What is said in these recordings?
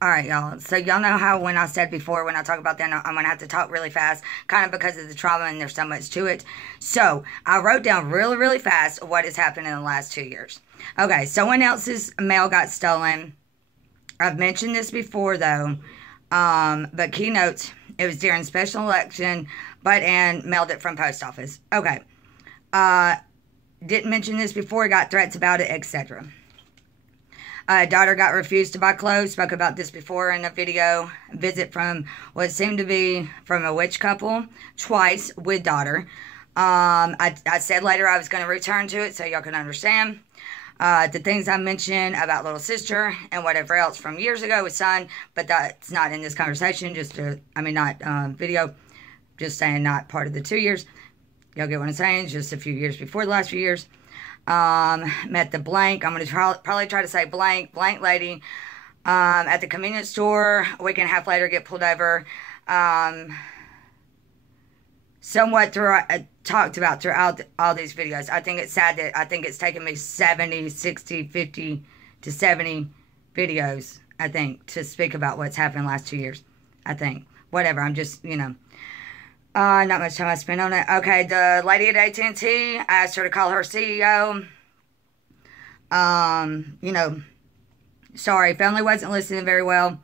All right, y'all. So y'all know how when I said before, when I talk about that, I'm going to have to talk really fast, kind of because of the trauma and there's so much to it. So I wrote down really, really fast what has happened in the last 2 years. Okay, someone else's mail got stolen. I've mentioned this before, though, but keynotes, it was during special election, but Ann mailed it from post office. Okay. Didn't mention this before, got threats about it, etc. Daughter got refused to buy clothes. Spoke about this before in a video. Visit from what seemed to be from a witch couple twice with daughter. I said later I was going to return to it so y'all can understand. The things I mentioned about little sister and whatever else from years ago with son, but that's not in this conversation. Not video. Just saying not part of the 2 years. Y'all get what I'm saying? Just a few years before the last few years. Met the blank. I'm going to probably try to say blank lady, at the convenience store. A week and a half later, get pulled over. Somewhat talked about throughout all these videos. I think it's sad that I think it's taken me 70, 60, 50 to 70 videos, I think, to speak about what's happened in the last 2 years. I think. Whatever. I'm just, not much time I spent on it. Okay, the lady at AT&T, I asked her to call her CEO. Sorry, family wasn't listening very well.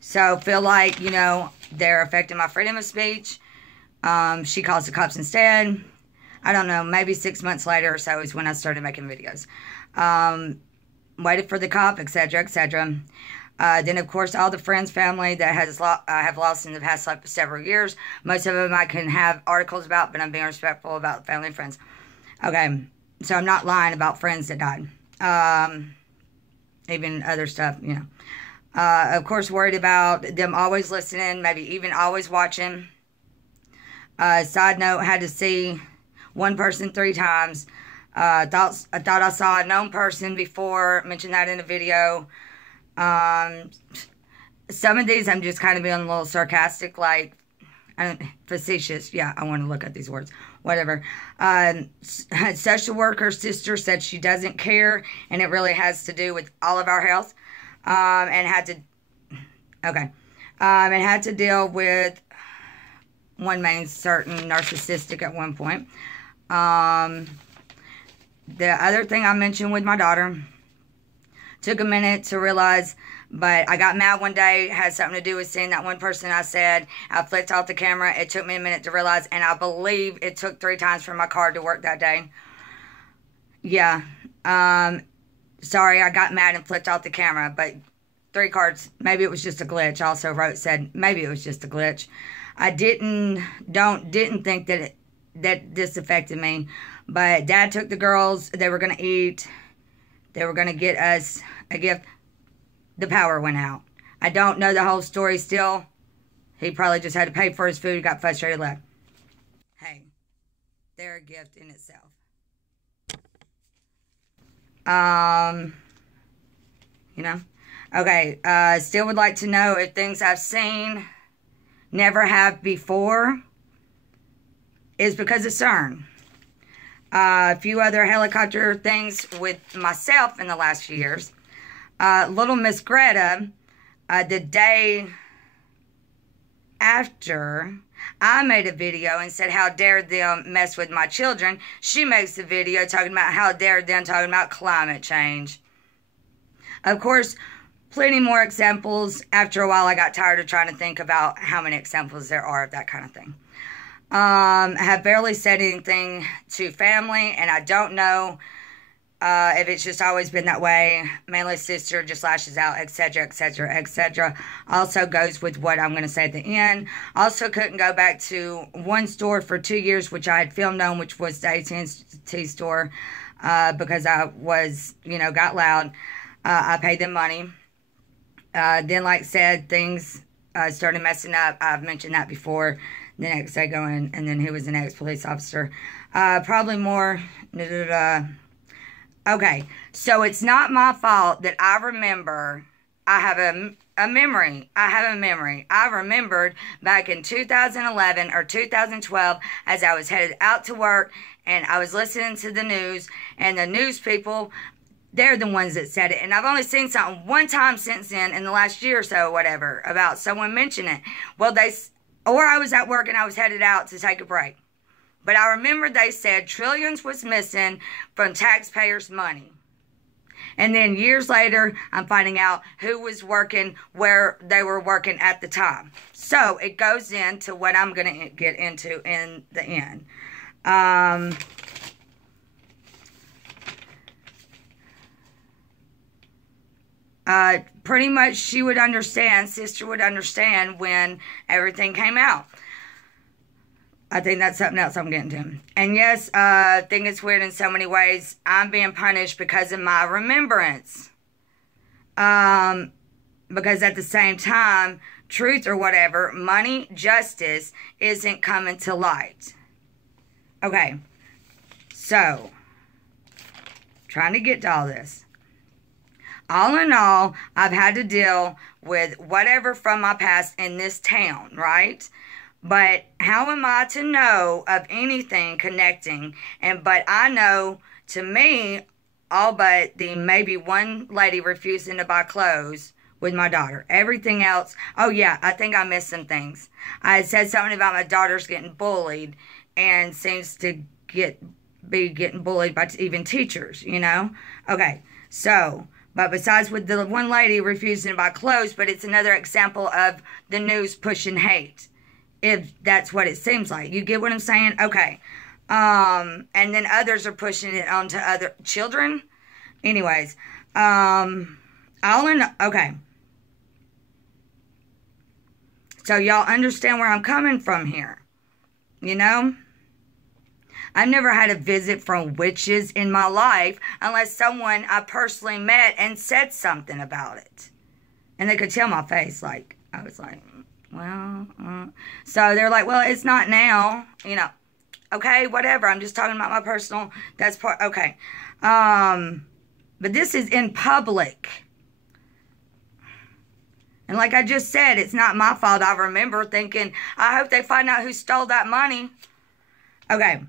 So feel like, they're affecting my freedom of speech. She calls the cops instead. I don't know, maybe 6 months later or so is when I started making videos. Waited for the cop, etc., etc. Then, of course, all the friends, family that I have lost in the past several years. Most of them I can have articles about, but I'm being respectful about family and friends. Okay, so I'm not lying about friends that died. Even other stuff, Of course, worried about them always listening, maybe even always watching. Side note, had to see one person 3 times. I thought I saw a known person before. Mentioned that in a video. Some of these I'm just kind of being a little sarcastic, like, facetious. Yeah, I want to look at these words. Whatever. Social worker sister said she doesn't care, and it really has to do with all of our health. And had to deal with one main certain narcissistic at one point. The other thing I mentioned with my daughter, took a minute to realize, but I got mad one day, had something to do with seeing that one person I said. I flipped off the camera. It took me a minute to realize, and I believe it took 3 times for my card to work that day. Yeah. Sorry, I got mad and flipped off the camera, but 3 cards, maybe it was just a glitch. Also said maybe it was just a glitch. I didn't think that this affected me, but Dad took the girls. They were going to eat. They were going to get us a gift. The power went out. I don't know the whole story still. He probably just had to pay for his food, got frustrated, left. Hey, they're a gift in itself. Okay, still would like to know if things I've seen, never have before, is because of CERN. A few other helicopter things with myself in the last few years. Little Miss Greta, the day after I made a video and said how dare them mess with my children, she makes a video talking about how dare them talking about climate change. Of course, plenty more examples. After a while, I got tired of trying to think about how many examples there are of that kind of thing. Have barely said anything to family, and I don't know if it's just always been that way. Mainly sister just lashes out, etc., etc., etc. Also goes with what I'm going to say at the end. Also couldn't go back to one store for 2 years, which I had filmed on, which was the AT&T store, because I was, got loud. I paid them money. Then, like I said, things started messing up. I've mentioned that before. The next day going, and then he was an ex-police officer. Probably more. Okay, so it's not my fault that I remember. I have a memory. I remembered back in 2011 or 2012 as I was headed out to work, and I was listening to the news, and the news people they're the ones that said it. And I've only seen something one time since then in the last year or so, whatever, about someone mentioning it. Well, or I was at work and I was headed out to take a break. But I remember they said trillions was missing from taxpayers' money. And then years later, I'm finding out who was working where they were working at the time. So it goes into what I'm going to get into in the end. Pretty much she would understand, sister would understand when everything came out. I think that's something else I'm getting to. And yes, I think it's weird in so many ways. I'm being punished because of my remembrance. Because at the same time, truth or whatever, money, justice, isn't coming to light. Okay. So, trying to get to all this. All in all, I've had to deal with whatever from my past in this town, right? But how am I to know of anything connecting? But I know, to me, all but the maybe one lady refusing to buy clothes with my daughter. Everything else, oh yeah, I think I missed some things. I said something about my daughter's getting bullied and seems to be getting bullied by even teachers, you know? Okay, so, but besides with the one lady refusing to buy clothes, but it's another example of the news pushing hate. If that's what it seems like. You get what I'm saying? Okay. And then others are pushing it onto other children. Anyways. Okay. So y'all understand where I'm coming from here. You know? I've never had a visit from witches in my life unless someone I personally met and said something about it. And they could tell my face, like, I was like, well, so they're like, well, it's not now, you know, okay, whatever, I'm just talking about my personal, that's part, okay, but this is in public, and like I just said, it's not my fault. I remember thinking, I hope they find out who stole that money, okay,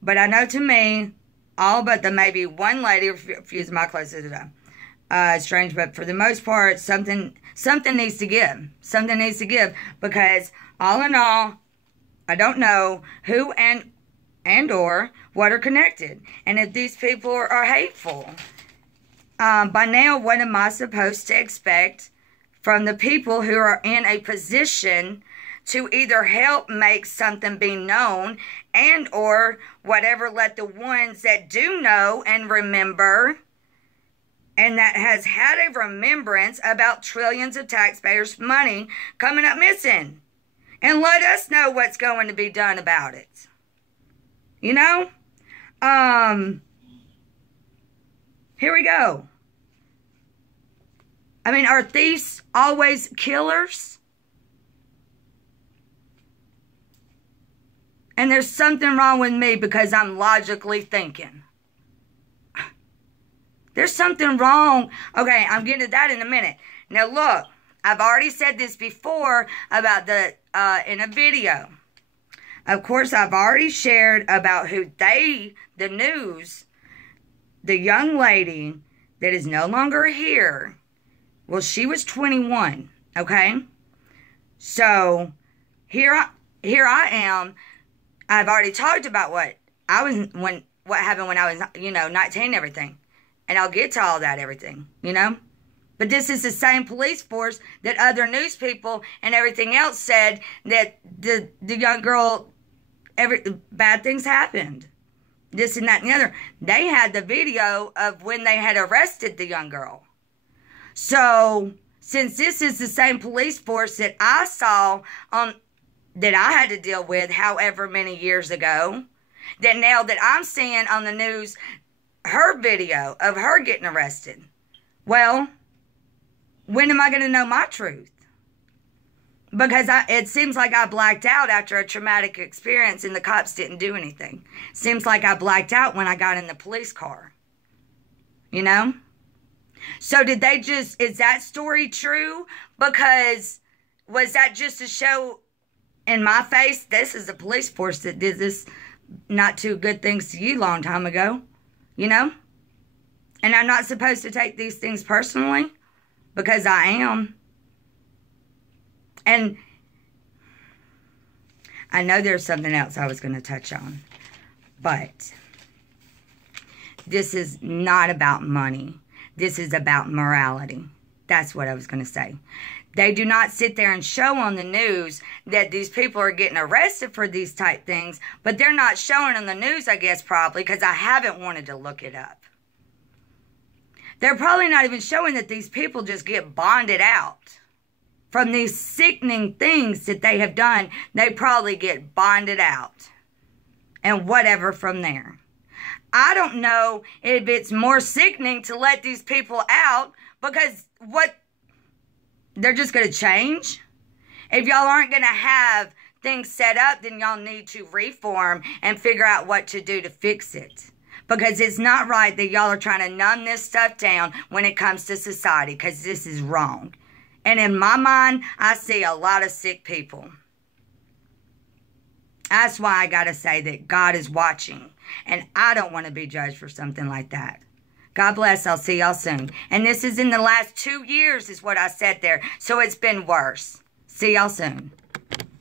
but I know to me, all but the maybe one lady refused my clothes today. Strange, but for the most part, something needs to give. Something needs to give, because all in all, I don't know who and or what are connected, and if these people are hateful. By now, what am I supposed to expect from the people who are in a position to either help make something be known and or whatever, let the ones that do know and remember and that has had a remembrance about trillions of taxpayers' money coming up missing. And let us know what's going to be done about it. You know? Here we go. I mean, are thieves always killers? And there's something wrong with me because I'm logically thinking. There's something wrong. Okay, I'm getting to that in a minute. Now look, I've already said this before about in a video. Of course, I've already shared about who the news, the young lady that is no longer here. Well, she was 21, okay? So, here I am. I've already talked about what happened when I was, 19 and everything. And I'll get to all that, everything, you know? But this is the same police force that other news people and everything else said that the young girl, bad things happened. This and that and the other. They had the video of when they had arrested the young girl. So, since this is the same police force that I saw that I had to deal with however many years ago, that now that I'm seeing on the news her video of her getting arrested. Well, when am I going to know my truth? Because it seems like I blacked out after a traumatic experience and the cops didn't do anything. Seems like I blacked out when I got in the police car. You know? So is that story true? Because was that just to show in my face, this is the police force that did this not too good things to you long time ago? You know? And I'm not supposed to take these things personally because I am. And I know there's something else I was going to touch on. But this is not about money. This is about morality. That's what I was going to say. They do not sit there and show on the news that these people are getting arrested for these type things, but they're not showing on the news, I guess, probably, because I haven't wanted to look it up. They're probably not even showing that these people just get bonded out from these sickening things that they have done. They probably get bonded out and whatever from there. I don't know if it's more sickening to let these people out because they're just going to change. If y'all aren't going to have things set up, then y'all need to reform and figure out what to do to fix it. Because it's not right that y'all are trying to numb this stuff down when it comes to society, because this is wrong. And in my mind, I see a lot of sick people. That's why I got to say that God is watching. And I don't want to be judged for something like that. God bless. I'll see y'all soon. And this is in the last 2 years is what I said there. So it's been worse. See y'all soon.